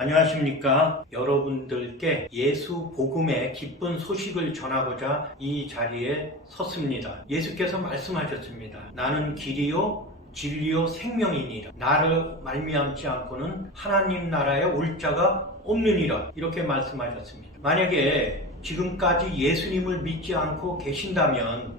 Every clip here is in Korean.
안녕하십니까. 여러분들께 예수 복음의 기쁜 소식을 전하고자 이 자리에 섰습니다. 예수께서 말씀하셨습니다. 나는 길이요 진리요 생명이니라. 나를 말미암지 않고는 하나님 나라에 올 자가 없느니라. 이렇게 말씀하셨습니다. 만약에 지금까지 예수님을 믿지 않고 계신다면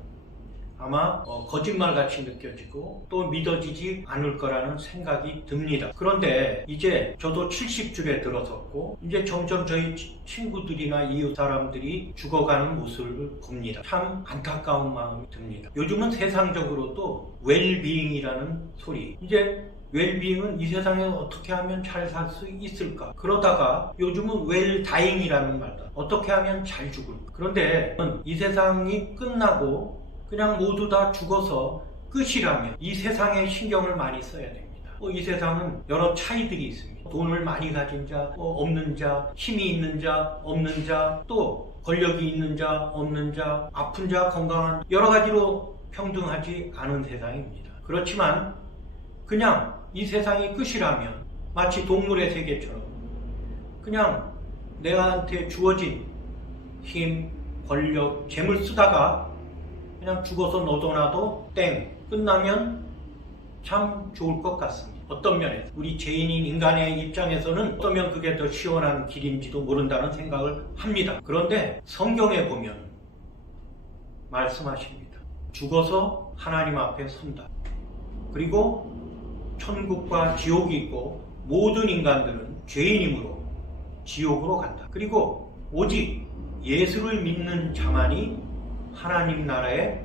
아마 거짓말같이 느껴지고 또 믿어지지 않을 거라는 생각이 듭니다. 그런데 이제 저도 70줄에 들어섰고 이제 점점 저희 친구들이나 이웃 사람들이 죽어가는 모습을 봅니다. 참 안타까운 마음이 듭니다. 요즘은 세상적으로도 웰비잉이라는 소리, 이제 웰비잉은 이 세상에 어떻게 하면 잘 살 수 있을까? 그러다가 요즘은 웰다잉이라는 말다. 어떻게 하면 잘 죽을까? 그런데 이 세상이 끝나고 그냥 모두 다 죽어서 끝이라면 이 세상에 신경을 많이 써야 됩니다. 이 세상은 여러 차이들이 있습니다. 돈을 많이 가진 자, 없는 자, 힘이 있는 자, 없는 자, 또 권력이 있는 자, 없는 자, 아픈 자, 건강한 여러 가지로 평등하지 않은 세상입니다. 그렇지만 그냥 이 세상이 끝이라면 마치 동물의 세계처럼 그냥 내한테 주어진 힘, 권력, 재물 쓰다가 그냥 죽어서 너도나도 땡 끝나면 참 좋을 것 같습니다. 어떤 면에서 우리 죄인인 인간의 입장에서는 어쩌면 그게 더 시원한 길인지도 모른다는 생각을 합니다. 그런데 성경에 보면 말씀하십니다. 죽어서 하나님 앞에 선다. 그리고 천국과 지옥이 있고 모든 인간들은 죄인이므로 지옥으로 간다. 그리고 오직 예수를 믿는 자만이 하나님 나라에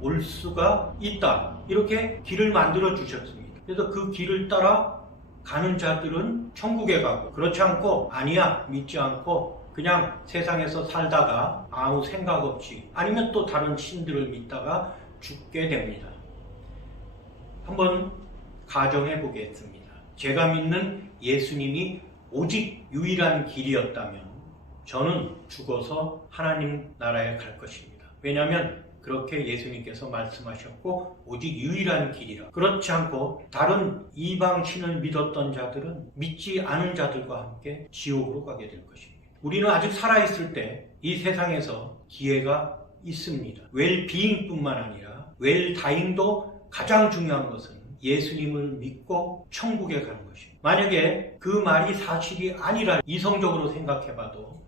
올 수가 있다. 이렇게 길을 만들어 주셨습니다. 그래서 그 길을 따라 가는 자들은 천국에 가고, 그렇지 않고 아니야 믿지 않고 그냥 세상에서 살다가 아무 생각 없이 아니면 또 다른 신들을 믿다가 죽게 됩니다. 한번 가정해 보겠습니다. 제가 믿는 예수님이 오직 유일한 길이었다면 저는 죽어서 하나님 나라에 갈 것입니다. 왜냐하면 그렇게 예수님께서 말씀하셨고 오직 유일한 길이라. 그렇지 않고 다른 이방 신을 믿었던 자들은 믿지 않은 자들과 함께 지옥으로 가게 될 것입니다. 우리는 아직 살아있을 때 이 세상에서 기회가 있습니다. 웰비잉뿐만 아니라 웰다잉도 가장 중요한 것은 예수님을 믿고 천국에 가는 것입니다. 만약에 그 말이 사실이 아니라 이성적으로 생각해봐도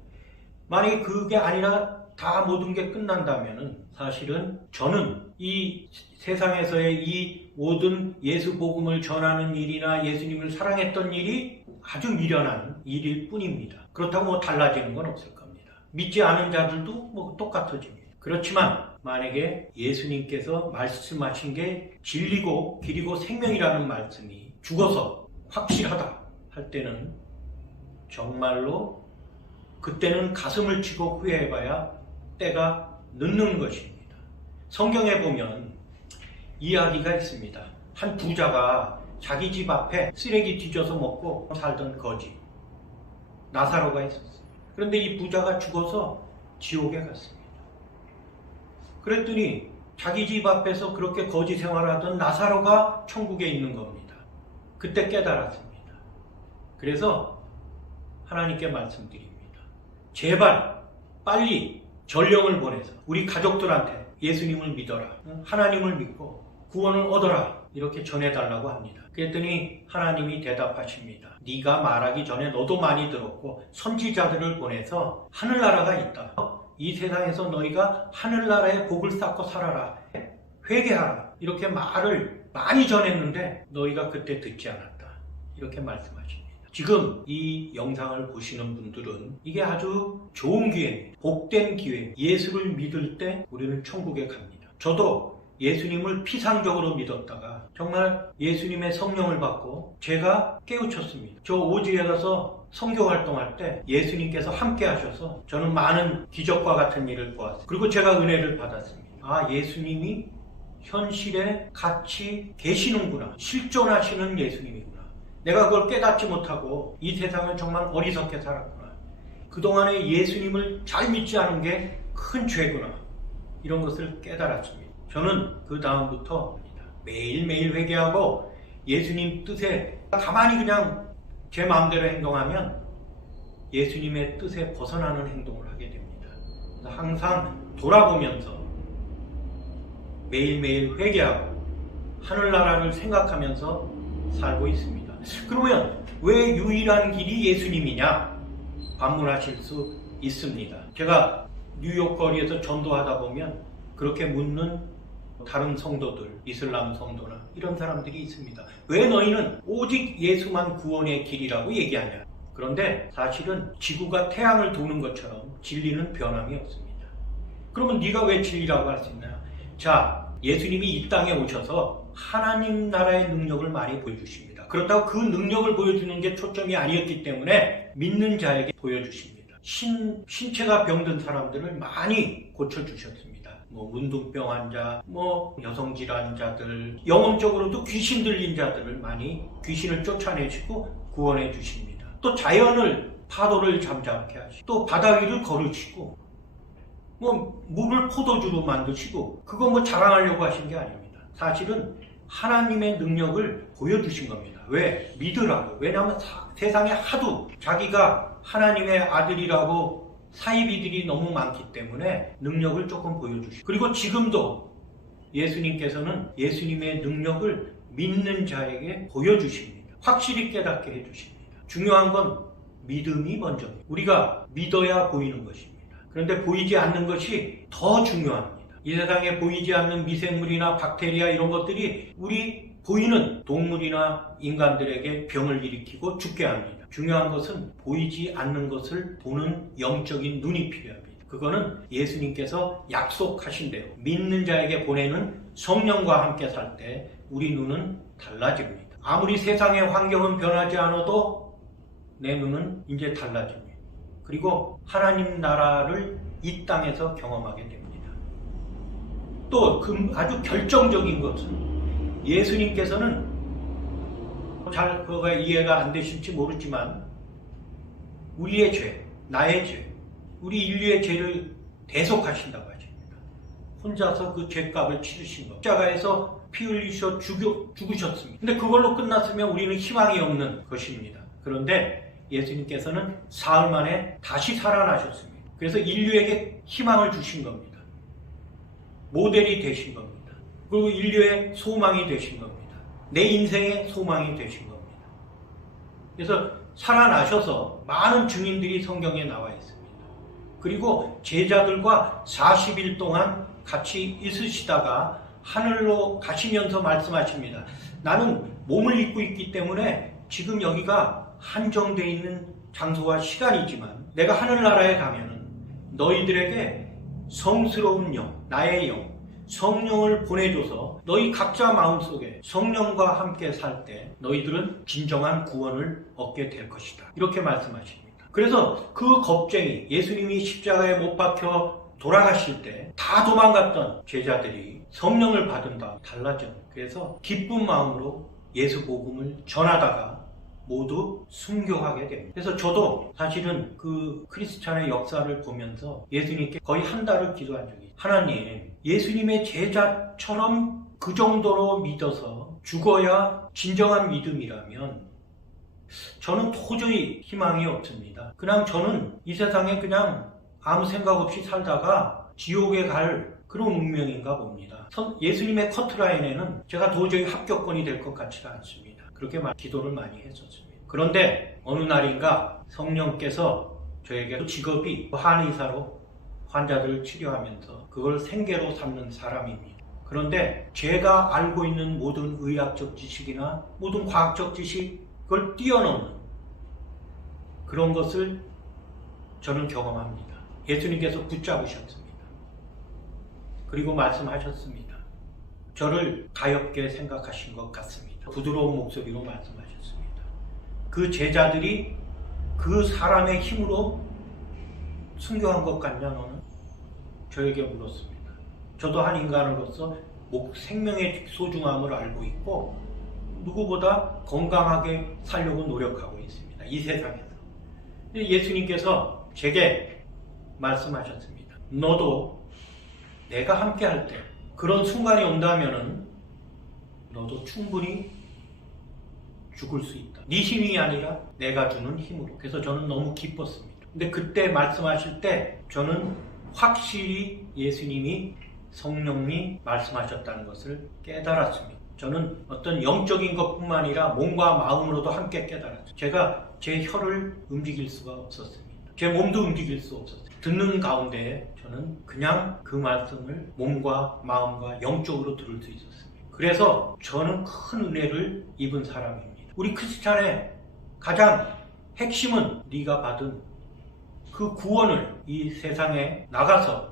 만약에 그게 아니라 다 모든 게 끝난다면 사실은 저는 이 세상에서의 이 모든 예수 복음을 전하는 일이나 예수님을 사랑했던 일이 아주 미련한 일일 뿐입니다. 그렇다고 달라지는 건 없을 겁니다. 믿지 않은 자들도 똑같아집니다. 그렇지만 만약에 예수님께서 말씀하신 게 진리고 길이고 생명이라는 말씀이 죽어서 확실하다 할 때는 정말로 그때는 가슴을 치고 후회해봐야 때가 늦는 것입니다. 성경에 보면 이야기가 있습니다. 한 부자가 자기 집 앞에 쓰레기 뒤져서 먹고 살던 거지 나사로가 있었어요. 그런데 이 부자가 죽어서 지옥에 갔습니다. 그랬더니 자기 집 앞에서 그렇게 거지 생활하던 나사로가 천국에 있는 겁니다. 그때 깨달았습니다. 그래서 하나님께 말씀드립니다. 제발 빨리 전령을 보내서 우리 가족들한테 예수님을 믿어라, 하나님을 믿고 구원을 얻어라 이렇게 전해달라고 합니다. 그랬더니 하나님이 대답하십니다. 네가 말하기 전에 너도 많이 들었고 선지자들을 보내서 하늘나라가 있다. 이 세상에서 너희가 하늘나라의 복을 쌓고 살아라. 회개하라. 이렇게 말을 많이 전했는데 너희가 그때 듣지 않았다. 이렇게 말씀하십니다. 지금 이 영상을 보시는 분들은 이게 아주 좋은 기회입니다. 복된 기회. 예수를 믿을 때 우리는 천국에 갑니다. 저도 예수님을 피상적으로 믿었다가 정말 예수님의 성령을 받고 제가 깨우쳤습니다. 저 오지에 가서 선교 활동할 때 예수님께서 함께 하셔서 저는 많은 기적과 같은 일을 보았어요. 그리고 제가 은혜를 받았습니다. 아, 예수님이 현실에 같이 계시는구나. 실존하시는 예수님이구나. 내가 그걸 깨닫지 못하고 이 세상을 정말 어리석게 살았구나. 그동안에 예수님을 잘 믿지 않은 게 큰 죄구나. 이런 것을 깨달았습니다. 저는 그 다음부터 매일매일 회개하고 예수님 뜻에 가만히 그냥 제 마음대로 행동하면 예수님의 뜻에 벗어나는 행동을 하게 됩니다. 그래서 항상 돌아보면서 매일매일 회개하고 하늘나라를 생각하면서 살고 있습니다. 그러면 왜 유일한 길이 예수님이냐? 반문하실 수 있습니다. 제가 뉴욕 거리에서 전도하다 보면 그렇게 묻는 다른 성도들, 이슬람 성도나 이런 사람들이 있습니다. 왜 너희는 오직 예수만 구원의 길이라고 얘기하냐? 그런데 사실은 지구가 태양을 도는 것처럼 진리는 변함이 없습니다. 그러면 네가 왜 진리라고 할 수 있냐? 자, 예수님이 이 땅에 오셔서 하나님 나라의 능력을 많이 보여주십니다. 그렇다고 그 능력을 보여주는 게 초점이 아니었기 때문에 믿는 자에게 보여주십니다. 신체가 병든 사람들을 많이 고쳐주셨습니다. 문둥병 환자, 여성 질환자들, 영혼적으로도 귀신 들린 자들을 많이 귀신을 쫓아내시고 구원해 주십니다. 또 자연을, 파도를 잠잠케 하시고, 또 바다 위를 걸으시고, 물을 포도주로 만드시고, 그거 자랑하려고 하신 게 아닙니다. 사실은 하나님의 능력을 보여주신 겁니다. 왜? 믿으라고. 왜냐하면 세상에 하도 자기가 하나님의 아들이라고 사이비들이 너무 많기 때문에 능력을 조금 보여주시고, 그리고 지금도 예수님께서는 예수님의 능력을 믿는 자에게 보여주십니다. 확실히 깨닫게 해주십니다. 중요한 건 믿음이 먼저입니다. 우리가 믿어야 보이는 것입니다. 그런데 보이지 않는 것이 더 중요합니다. 이 세상에 보이지 않는 미생물이나 박테리아 이런 것들이 우리 보이는 동물이나 인간들에게 병을 일으키고 죽게 합니다. 중요한 것은 보이지 않는 것을 보는 영적인 눈이 필요합니다. 그거는 예수님께서 약속하신 대로 믿는 자에게 보내는 성령과 함께 살 때 우리 눈은 달라집니다. 아무리 세상의 환경은 변하지 않아도 내 눈은 이제 달라집니다. 그리고 하나님 나라를 이 땅에서 경험하게 됩니다. 또 아주 결정적인 것은 예수님께서는 잘 그거가 이해가 안 되실지 모르지만 우리의 죄, 나의 죄, 우리 인류의 죄를 대속하신다고 하십니다. 혼자서 그 죄값을 치르신 것. 십자가에서 피 흘리셔 죽으셨습니다. 근데 그걸로 끝났으면 우리는 희망이 없는 것입니다. 그런데 예수님께서는 사흘 만에 다시 살아나셨습니다. 그래서 인류에게 희망을 주신 겁니다. 모델이 되신 겁니다. 그리고 인류의 소망이 되신 겁니다. 내 인생의 소망이 되신 겁니다. 그래서 살아나셔서 많은 증인들이 성경에 나와 있습니다. 그리고 제자들과 40일 동안 같이 있으시다가 하늘로 가시면서 말씀하십니다. 나는 몸을 입고 있기 때문에 지금 여기가 한정되어 있는 장소와 시간이지만 내가 하늘나라에 가면은 너희들에게 성스러운 영, 나의 영, 성령을 보내줘서 너희 각자 마음속에 성령과 함께 살 때 너희들은 진정한 구원을 얻게 될 것이다. 이렇게 말씀하십니다. 그래서 그 겁쟁이, 예수님이 십자가에 못 박혀 돌아가실 때 다 도망갔던 제자들이 성령을 받은 다음 달라져요. 그래서 기쁜 마음으로 예수 복음을 전하다가 모두 순교하게 됩니다. 그래서 저도 사실은 그 크리스찬의 역사를 보면서 예수님께 거의 한 달을 기도한 적이 있어요. 하나님, 예수님의 제자처럼 그 정도로 믿어서 죽어야 진정한 믿음이라면 저는 도저히 희망이 없습니다. 그냥 저는 이 세상에 그냥 아무 생각 없이 살다가 지옥에 갈 그런 운명인가 봅니다. 예수님의 커트라인에는 제가 도저히 합격권이 될 것 같지가 않습니다. 그렇게 기도를 많이 했었습니다. 그런데 어느 날인가 성령께서 저에게 직업이 한의사로 환자들을 치료하면서 그걸 생계로 삼는 사람입니다. 그런데 제가 알고 있는 모든 의학적 지식이나 모든 과학적 지식, 그걸 뛰어넘는 그런 것을 저는 경험합니다. 예수님께서 붙잡으셨습니다. 그리고 말씀하셨습니다. 저를 가엾게 생각하신 것 같습니다. 부드러운 목소리로 말씀하셨습니다. 그 제자들이 그 사람의 힘으로 순교한 것 같냐 너는? 저에게 물었습니다. 저도 한 인간으로서 생명의 소중함을 알고 있고 누구보다 건강하게 살려고 노력하고 있습니다. 이 세상에서. 예수님께서 제게 말씀하셨습니다. 너도 내가 함께 할 때 그런 순간이 온다면은 너도 충분히 죽을 수 있다. 네 힘이 아니라 내가 주는 힘으로. 그래서 저는 너무 기뻤습니다. 근데 그때 말씀하실 때 저는 확실히 예수님이 성령이 말씀하셨다는 것을 깨달았습니다. 저는 어떤 영적인 것뿐만 아니라 몸과 마음으로도 함께 깨달았어요. 제가 제 혀를 움직일 수가 없었습니다. 제 몸도 움직일 수 없었어요. 듣는 가운데 저는 그냥 그 말씀을 몸과 마음과 영적으로 들을 수 있었습니다. 그래서 저는 큰 은혜를 입은 사람입니다. 우리 크리스찬의 가장 핵심은 네가 받은 그 구원을 이 세상에 나가서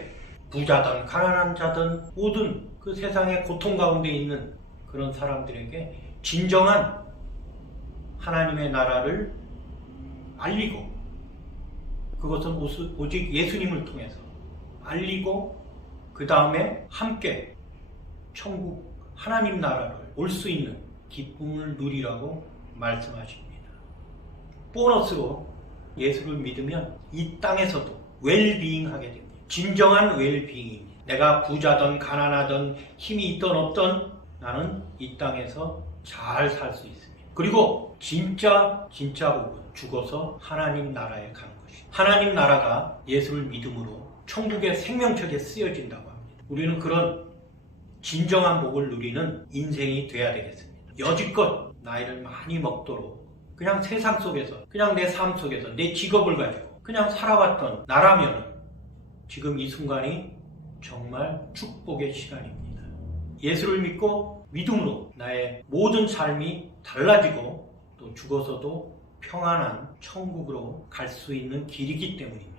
부자든 가난한 자든 모든 그 세상의 고통 가운데 있는 그런 사람들에게 진정한 하나님의 나라를 알리고, 그것은 오직 예수님을 통해서 알리고, 그 다음에 함께 천국 하나님 나라를 올 수 있는 기쁨을 누리라고 말씀하십니다. 보너스로 예수를 믿으면 이 땅에서도 웰비잉하게 됩니다. 진정한 웰비잉입니다. 내가 부자든 가난하든 힘이 있든 없든 나는 이 땅에서 잘 살 수 있습니다. 그리고 진짜 부분, 죽어서 하나님 나라에 가는 것입니다. 하나님 나라가 예수를 믿음으로 천국의 생명책에 쓰여진다고 합니다. 우리는 그런 진정한 복을 누리는 인생이 돼야 되겠습니다. 여지껏 나이를 많이 먹도록 그냥 세상 속에서, 그냥 내 삶 속에서 내 직업을 가지고 그냥 살아왔던 나라면 지금 이 순간이 정말 축복의 시간입니다. 예수를 믿고 믿음으로 나의 모든 삶이 달라지고 또 죽어서도 평안한 천국으로 갈 수 있는 길이기 때문입니다.